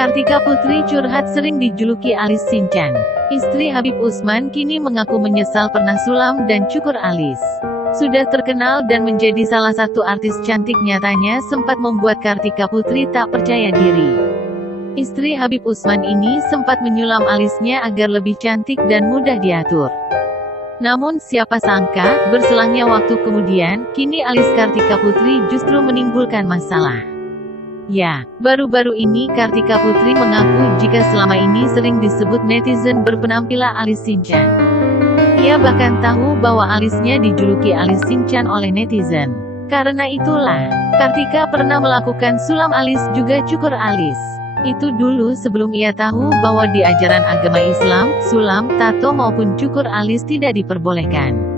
Kartika Putri curhat sering dijuluki alis Shinchan. Istri Habib Usman kini mengaku menyesal pernah sulam dan cukur alis. Sudah terkenal dan menjadi salah satu artis cantik, nyatanya sempat membuat Kartika Putri tak percaya diri. Istri Habib Usman ini sempat menyulam alisnya agar lebih cantik dan mudah diatur. Namun siapa sangka, berselangnya waktu kemudian, kini alis Kartika Putri justru menimbulkan masalah. Ya, baru-baru ini Kartika Putri mengaku jika selama ini sering disebut netizen berpenampilan alis Shinchan. Ia bahkan tahu bahwa alisnya dijuluki alis Shinchan oleh netizen. Karena itulah, Kartika pernah melakukan sulam alis juga cukur alis. Itu dulu sebelum ia tahu bahwa di ajaran agama Islam, sulam, tato maupun cukur alis tidak diperbolehkan.